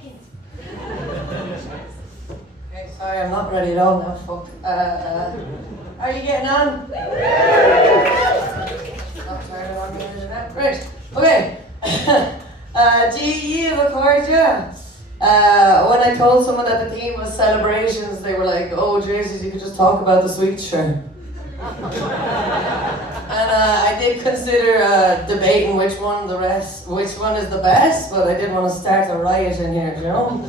second. Okay, sorry, I'm not ready at all now, fuck. How are you getting on? Not turning on the internet. Right, okay. Seanchoíche. When I told someone that the theme was celebrations, they were like, oh Jesus, you could just talk about the sweets, sure. And I did consider debating which one is the best, but I didn't want to start a riot in here, you know?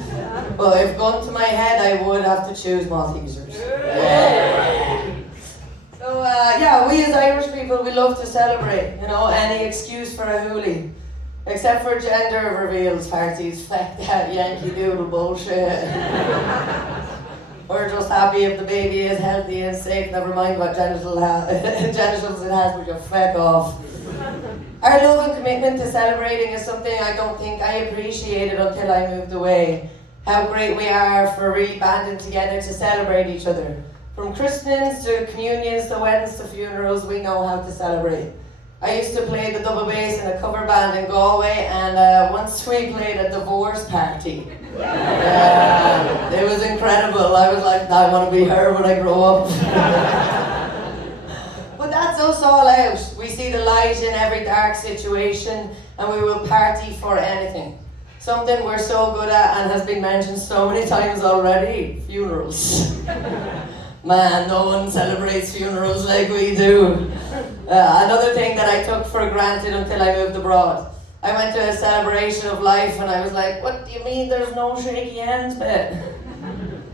But if gun to my head, I would have to choose Maltesers. Yeah. So yeah, we as Irish people, we love to celebrate, you know, any excuse for a hoolie. Except for gender reveals parties, fuck that Yankee Doodle bullshit. We're just happy if the baby is healthy and safe, never mind what genitals it has, but you fuck off. Our love and commitment to celebrating is something I don't think I appreciated until I moved away. How great we are for really banding together to celebrate each other. From christenings to communions to weddings to funerals, we know how to celebrate. I used to play the double bass in a cover band in Galway, and once we played a divorce party. It was incredible. I was like, I want to be her when I grow up. But that's us all out. We see the light in every dark situation, and we will party for anything. Something we're so good at and has been mentioned so many times already, funerals. Man, no one celebrates funerals like we do. Another thing that I took for granted until I moved abroad. I went to a celebration of life and I was like, what do you mean there's no shaky hands bit?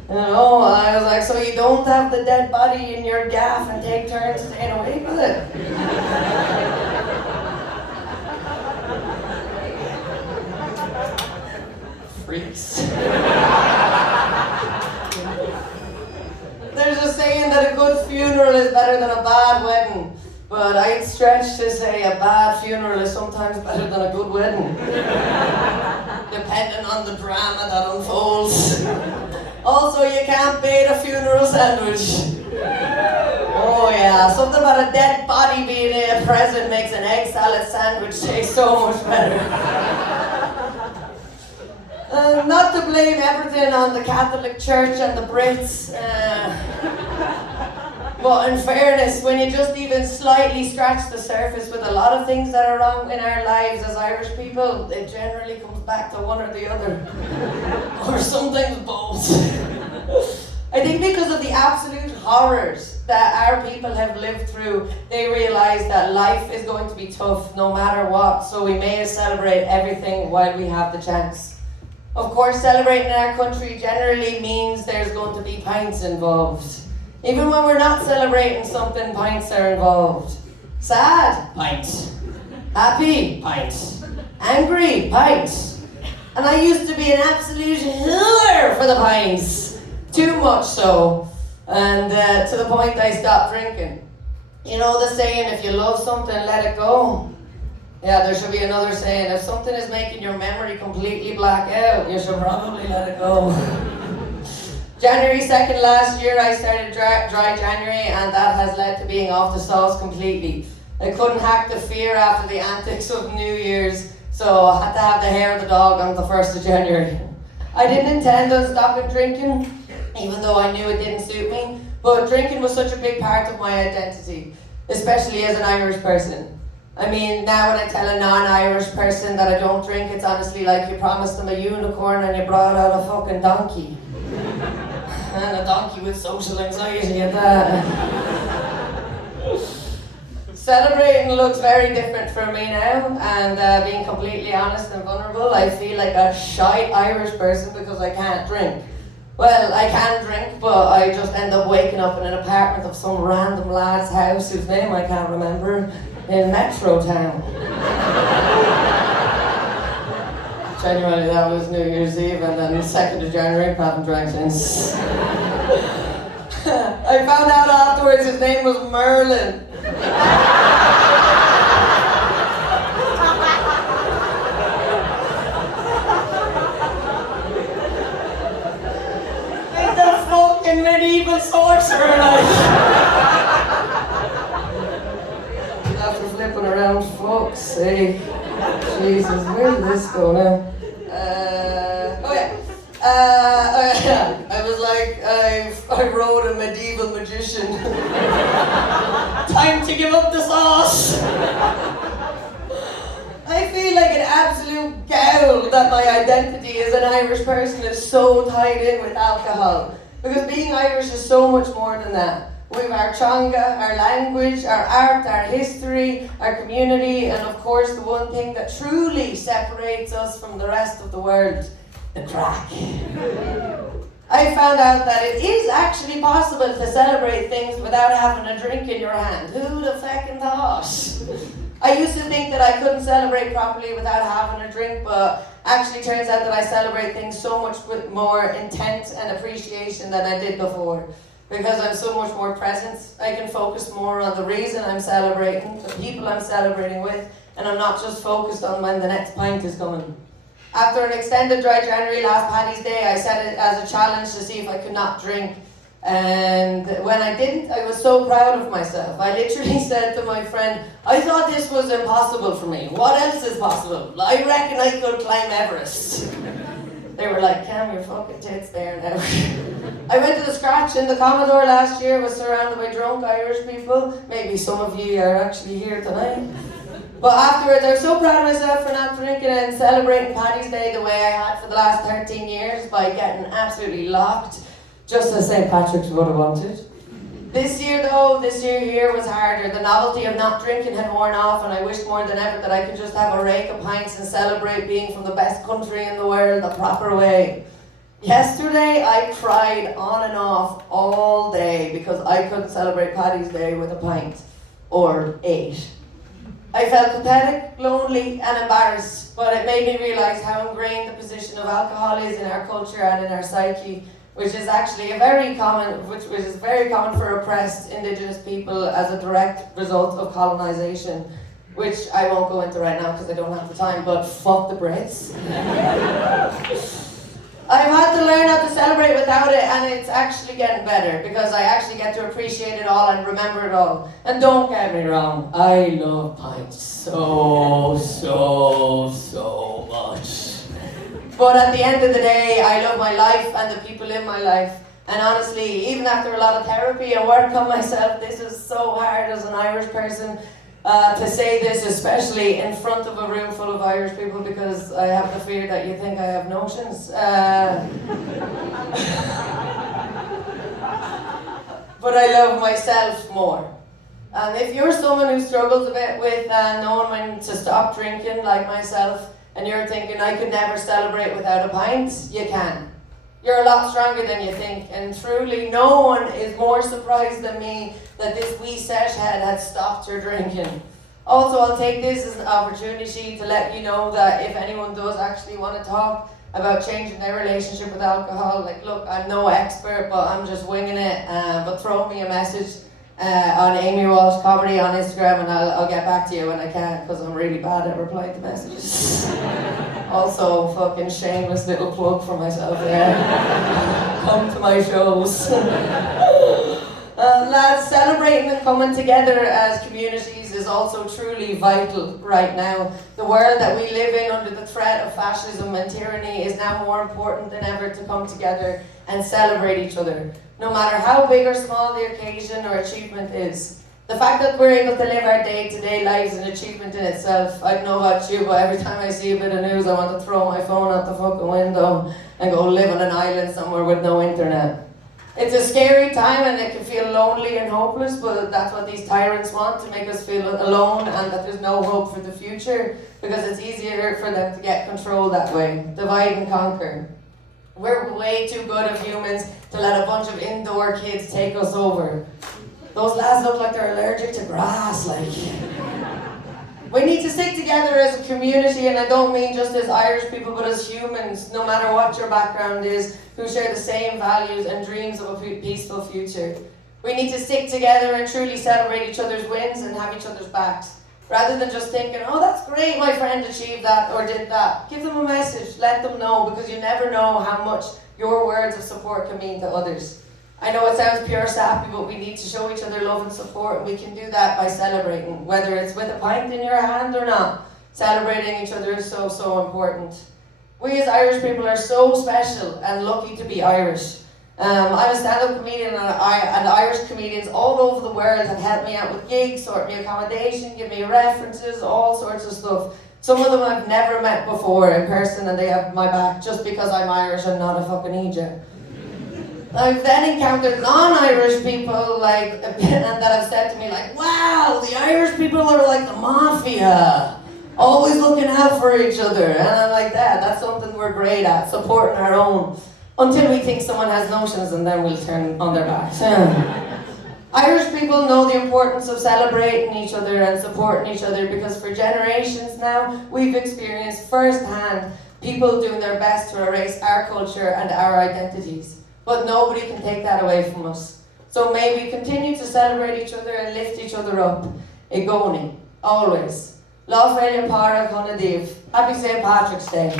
You know, I was like, so you don't have the dead body in your gaff and take turns staying away with it? Freaks. There's a saying that a good funeral is better than a bad wedding, but I'd stretch to say a bad funeral is sometimes better than a good wedding, depending on the drama that unfolds. Also, you can't bait a funeral sandwich. Oh yeah, something about a dead body being a present makes an egg salad sandwich taste so much better. Not to blame everything on the Catholic Church and the Brits, but in fairness, when you just even slightly scratch the surface with a lot of things that are wrong in our lives as Irish people, it generally comes back to one or the other, or sometimes both. I think because of the absolute horrors that our people have lived through, they realise that life is going to be tough no matter what, so we may celebrate everything while we have the chance. Of course, celebrating in our country generally means there's going to be pints involved. Even when we're not celebrating something, pints are involved. Sad? Pint. Happy? Pint. Angry? Pint. And I used to be an absolute whore for the pints. Too much so. And to the point I stopped drinking. You know the saying, if you love something, let it go. Yeah, there should be another saying, if something is making your memory completely black out, you should probably let it go. January 2nd last year, I started dry January, and that has led to being off the sauce completely. I couldn't hack the fear after the antics of New Year's, so I had to have the hair of the dog on the 1st of January. I didn't intend on stopping drinking, even though I knew it didn't suit me, but drinking was such a big part of my identity, especially as an Irish person. I mean, now when I tell a non-Irish person that I don't drink, it's honestly like you promised them a unicorn and you brought out a fucking donkey. And a donkey with social anxiety at that. Celebrating looks very different for me now, and being completely honest and vulnerable, I feel like a shy Irish person because I can't drink. Well, I can drink, but I just end up waking up in an apartment of some random lad's house whose name I can't remember, in Metro Town. Genuinely, that was New Year's Eve, and then 2nd of January, I haven't drank since. I found out afterwards his name was Merlin. Like the fucking medieval sorcerer, like. After flipping around, fuck's sake. Jesus, where did this go now? Oh yeah. I was like, I wrote a medieval magician. Time to give up the sauce. I feel like an absolute gowl that my identity as an Irish person is so tied in with alcohol. Because being Irish is so much more than that. We have our changa, our language, our art, our history, our community, and of course the one thing that truly separates us from the rest of the world, the crack. I found out that it is actually possible to celebrate things without having a drink in your hand. Who the feckin' thought? I used to think that I couldn't celebrate properly without having a drink, but actually turns out that I celebrate things so much with more intent and appreciation than I did before. Because I'm so much more present, I can focus more on the reason I'm celebrating, the people I'm celebrating with, and I'm not just focused on when the next pint is coming. After an extended dry January last Paddy's Day, I set it as a challenge to see if I could not drink. And when I didn't, I was so proud of myself. I literally said to my friend, I thought this was impossible for me. What else is possible? I reckon I could climb Everest. They were like, Cam, your fucking tits there now. I went to the Scratch in the Commodore last year, was surrounded by drunk Irish people. Maybe some of you are actually here tonight. But afterwards, I was so proud of myself for not drinking and celebrating Paddy's Day the way I had for the last 13 years by getting absolutely locked, just as St. Patrick's would have wanted. This year here was harder. The novelty of not drinking had worn off, and I wished more than ever that I could just have a rake of pints and celebrate being from the best country in the world the proper way. Yesterday, I cried on and off all day because I couldn't celebrate Paddy's Day with a pint, or 8. I felt pathetic, lonely, and embarrassed, but it made me realise how ingrained the position of alcohol is in our culture and in our psyche, which is actually very common for oppressed Indigenous people as a direct result of colonisation, which I won't go into right now because I don't have the time, but fuck the Brits. I've had to learn how to celebrate without it, and it's actually getting better because I actually get to appreciate it all and remember it all. And don't get me wrong, I love pints so much. But at the end of the day, I love my life and the people in my life. And honestly, even after a lot of therapy and work on myself, this is so hard as an Irish person to say this, especially in front of a room full of Irish people, because I have the fear that you think I have notions. But I love myself more. And if you're someone who struggles a bit with knowing when to stop drinking, like myself, and you're thinking, I could never celebrate without a pint, you can. You're a lot stronger than you think, and truly no one is more surprised than me that this wee sesh head had stopped her drinking. Also, I'll take this as an opportunity to let you know that if anyone does actually want to talk about changing their relationship with alcohol, like, look, I'm no expert, but I'm just winging it, but throw me a message on Amy Walsh Comedy on Instagram, and I'll get back to you when I can, because I'm really bad at replying to messages. Also, fucking shameless little plug for myself there. Come to my shows. Lads, celebrating and coming together as communities is also truly vital right now. The world that we live in under the threat of fascism and tyranny is now more important than ever to come together and celebrate each other, no matter how big or small the occasion or achievement is. The fact that we're able to live our day-to-day lives is an achievement in itself. I don't know about you, but every time I see a bit of news, I want to throw my phone out the fucking window and go live on an island somewhere with no internet. It's a scary time and it can feel lonely and hopeless, but that's what these tyrants want, to make us feel alone and that there's no hope for the future, because it's easier for them to get control that way. Divide and conquer. We're way too good of humans to let a bunch of indoor kids take us over. Those lads look like they're allergic to grass, like. We need to stick together as a community, and I don't mean just as Irish people, but as humans, no matter what your background is, who share the same values and dreams of a peaceful future. We need to stick together and truly celebrate each other's wins and have each other's backs. Rather than just thinking, oh, that's great, my friend achieved that or did that. Give them a message, let them know, because you never know how much your words of support can mean to others. I know it sounds pure sappy, but we need to show each other love and support, and we can do that by celebrating, whether it's with a pint in your hand or not. Celebrating each other is so important. We as Irish people are so special and lucky to be Irish. I'm a stand-up comedian and Irish comedians all over the world have helped me out with gigs, sort me accommodation, give me references, all sorts of stuff. Some of them I've never met before in person and they have my back just because I'm Irish and not a fucking Egypt. I've then encountered non-Irish people and that have said to me like, wow, the Irish people are like the mafia, always looking out for each other. And I'm like, that's something we're great at, supporting our own, until we think someone has notions and then we'll turn on their backs. Irish people know the importance of celebrating each other and supporting each other because for generations now, we've experienced firsthand people doing their best to erase our culture and our identities. But nobody can take that away from us. So may we continue to celebrate each other and lift each other up. Igoni, always. Láithreile Pádraig Chonadíobh. Happy St. Patrick's Day.